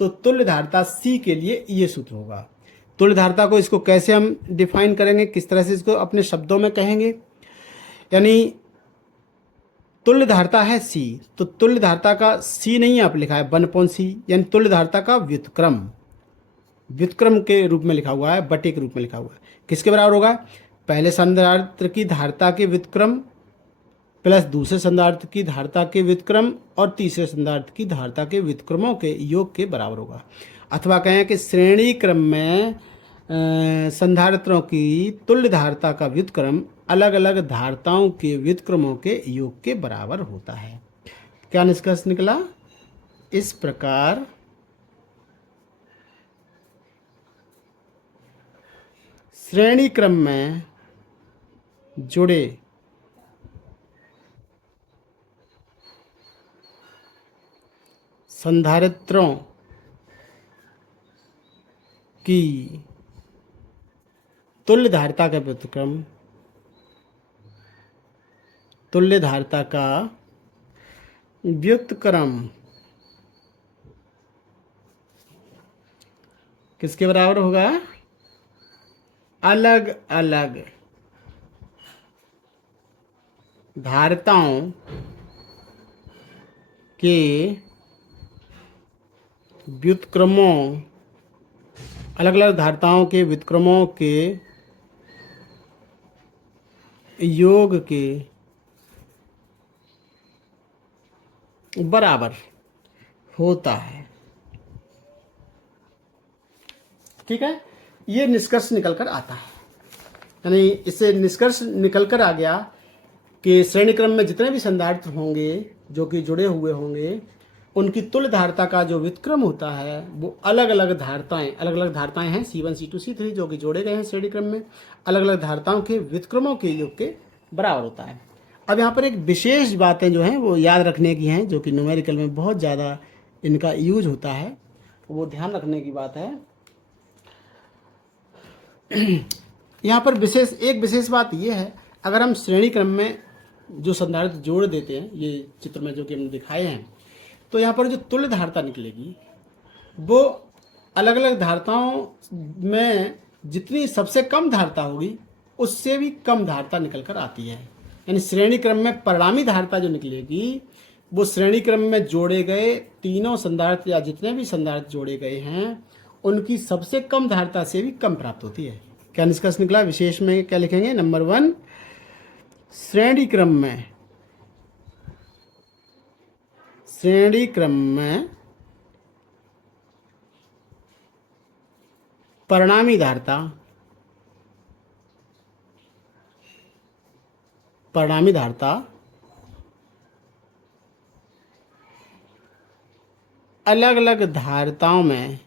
तो तुल्य धारता C के लिए ये सूत्र होगा। तुल्य धारता को इसको कैसे हम डिफाइन करेंगे, किस तरह से इसको अपने शब्दों में कहेंगे, यानी तुल्य धारता है C, तो तुल्य धारता का C नहीं आप लिखा है 1/C, यानी तुल्य धारता का व्युत्क्रम के रूप में लिखा हुआ है, बटे के रूप में लिखा हुआ है। किसके बराबर होगा, पहले संधारित्र की धारता के व्युत्क्रम प्लस दूसरे संधारित्र की धारता के व्युत्क्रम और तीसरे संधारित्र की धारता के व्युत्क्रमों के योग के बराबर होगा। अथवा कहें कि श्रेणी क्रम में संधारित्रों की तुल्य धारता का व्युत्क्रम अलग अलग धारताओं के व्युत्क्रमों के योग के बराबर होता है। क्या निष्कर्ष निकला, इस प्रकार श्रेणी क्रम में जुड़े संधारित्रों की तुल्य धारता का व्युत्क्रम, तुल्य धारता का व्युत्क्रम किसके बराबर होगा, अलग अलग धारताओं के व्युत्क्रमों, अलग अलग धारताओं के व्युत्क्रमों के योग के बराबर होता है। ठीक है, ये निष्कर्ष निकल कर आता है, यानी इससे निष्कर्ष निकल कर आ गया कि श्रेणी क्रम में जितने भी संधारित्र होंगे जो कि जुड़े हुए होंगे, उनकी तुल्य धारता का जो व्युत्क्रम होता है वो अलग अलग धारताएं हैं C1, C2, C3 जो कि जोड़े गए हैं श्रेणी क्रम में, अलग अलग धारताओं के व्युत्क्रमों के योग के बराबर होता है। अब यहाँ पर एक विशेष बातें जो हैं वो याद रखने की हैं, जो कि न्यूमेरिकल में बहुत ज़्यादा इनका यूज होता है, वो ध्यान रखने की बात है। यहाँ पर एक विशेष बात ये है, अगर हम श्रेणी क्रम में जो संधारित्र जोड़ देते हैं, ये चित्र में जो कि हमने दिखाए हैं, तो यहाँ पर जो तुल्य धारता निकलेगी वो अलग अलग धारताओं में जितनी सबसे कम धारता होगी उससे भी कम धारता निकल कर आती है। यानी श्रेणी क्रम में परिणामी धारता जो निकलेगी वो श्रेणी क्रम में जोड़े गए तीनों संधारित्र या जितने भी संधारित्र जोड़े गए हैं उनकी सबसे कम धारता से भी कम प्राप्त होती है। क्या निष्कर्ष निकला, विशेष में क्या लिखेंगे, नंबर 1, श्रेणी क्रम में परिणामी धारता अलग अलग धारताओं में,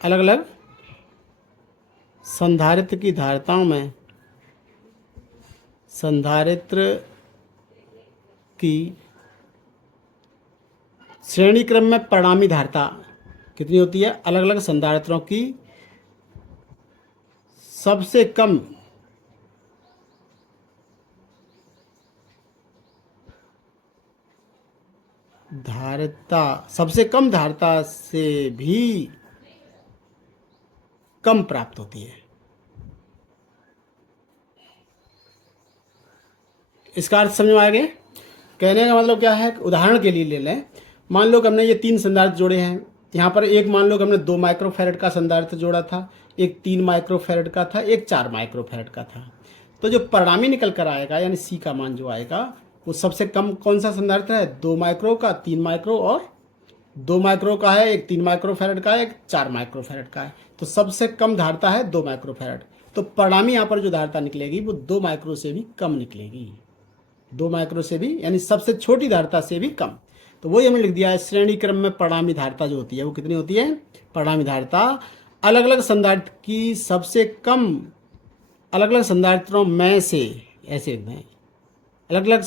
अलग अलग संधारित्र की धारताओं में संधारित्र की श्रेणी क्रम में परिणामी धारता कितनी होती है, अलग अलग संधारित्रों की सबसे कम धारता से भी कम प्राप्त होती है। इसका अर्थ समझ में आ गया? कहने का मतलब क्या है, उदाहरण के लिए ले लें, मान लो कि हमने ये 3 संधारित्र जोड़े हैं। यहाँ पर एक मान लो कि हमने 2 माइक्रोफैरड का संधारित्र जोड़ा था, एक 3 माइक्रोफैरड का था, एक 4 माइक्रोफैरड का था। तो जो परिणामी निकल कर आएगा यानी सी का मान जो आएगा वो सबसे कम कौन सा संधारित्र है, 2 माइक्रो का, 3 माइक्रो और 2 माइक्रो का है, एक 3 माइक्रोफैरड का है, एक 4 माइक्रोफैरड का है। तो सबसे कम धारिता है 2 माइक्रोफैरड। तो परिणामी यहाँ पर जो धारिता निकलेगी वो 2 माइक्रो से भी कम निकलेगी, 2 माइक्रो से भी, यानी सबसे छोटी धारिता से भी कम। तो वही हमने लिख दिया है, श्रेणी क्रम में परिणामी धारिता जो होती है वो कितनी होती है, परिणामी धारिता अलग अलग संधारित्र की सबसे कम, अलग अलग संधारित्रों में से, ऐसे में अलग अलग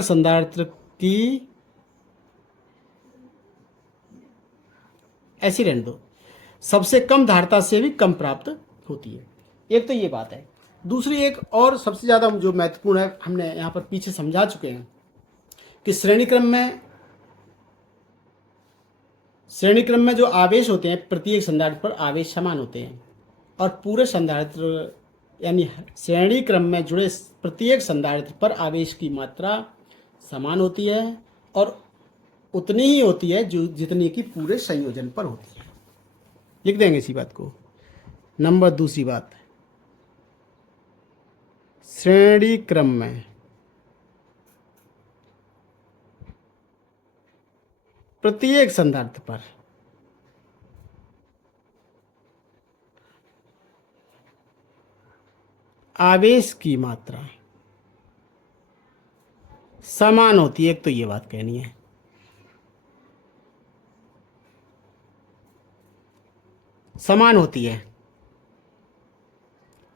संधारित्र की, ऐसी रहने दो, सबसे कम धारिता से भी कम प्राप्त होती है। एक तो ये बात है। दूसरी एक और सबसे ज़्यादा जो महत्वपूर्ण है, हमने यहाँ पर पीछे समझा चुके हैं कि श्रेणी क्रम में जो आवेश होते हैं प्रत्येक संधारित्र पर आवेश समान होते हैं, और पूरे संधारित्र यानी श्रेणी क्रम में जुड़े प्रत्येक संधारित्र पर आवेश की मात्रा समान होती है और उतनी ही होती है जो जितनी की पूरे संयोजन पर होती है। लिख देंगे इसी बात को। नंबर दूसरी बात, श्रेणी क्रम में प्रत्येक संधारित्र पर आवेश की मात्रा समान होती है। एक तो ये बात कहनी है, समान होती है,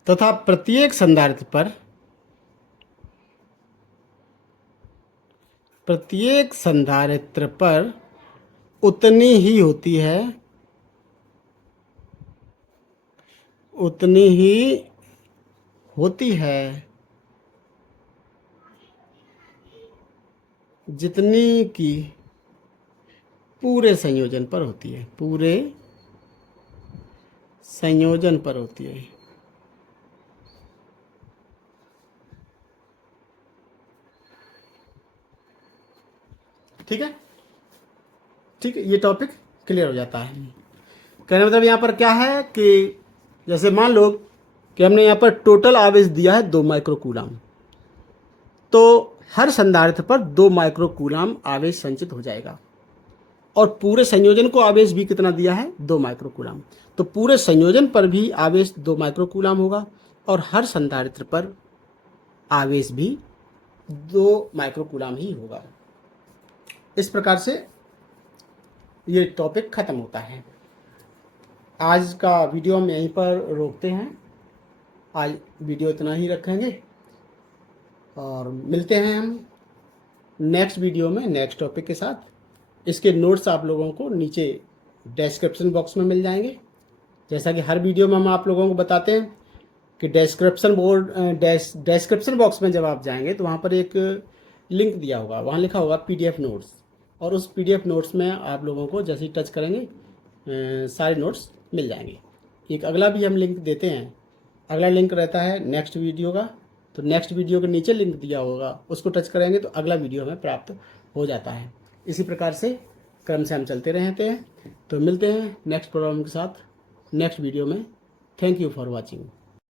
तथा प्रत्येक संधारित्र पर उतनी ही होती है, उतनी ही होती है जितनी की पूरे संयोजन पर होती है, पूरे संयोजन पर होती है। ठीक है, ठीक है, ये टॉपिक क्लियर हो जाता है। कहने मतलब यहाँ पर क्या है कि जैसे मान लो कि हमने यहाँ पर टोटल आवेश दिया है 2 माइक्रोकूलम, तो हर संधारित्र पर 2 माइक्रोकूलम आवेश संचित हो जाएगा, और पूरे संयोजन को आवेश भी कितना दिया है, 2 माइक्रोकूलम। तो पूरे संयोजन पर भी आवेश 2 माइक्रोकूलम होगा और हर संधारित्र पर आवेश भी 2 माइक्रोकूलम ही होगा। इस प्रकार से ये टॉपिक खत्म होता है। आज का वीडियो हम यहीं पर रोकते हैं। आज वीडियो इतना ही रखेंगे और मिलते हैं हम नेक्स्ट वीडियो में नेक्स्ट टॉपिक के साथ। इसके नोट्स आप लोगों को नीचे डिस्क्रिप्शन बॉक्स में मिल जाएंगे। जैसा कि हर वीडियो में हम आप लोगों को बताते हैं कि डिस्क्रिप्शन बॉक्स में जब आप जाएंगे तो वहाँ पर एक लिंक दिया होगा, वहाँ लिखा होगा PDF नोट्स, और उस PDF नोट्स में आप लोगों को जैसे ही टच करेंगे सारे नोट्स मिल जाएंगे। एक अगला भी हम लिंक देते हैं, अगला लिंक रहता है नेक्स्ट वीडियो का, तो नेक्स्ट वीडियो के नीचे लिंक दिया होगा, उसको टच करेंगे तो अगला वीडियो हमें प्राप्त हो जाता है। इसी प्रकार से क्रम से हम चलते रहते हैं। तो मिलते हैं नेक्स्ट प्रोग्राम के साथ नेक्स्ट वीडियो में। Thank you for watching.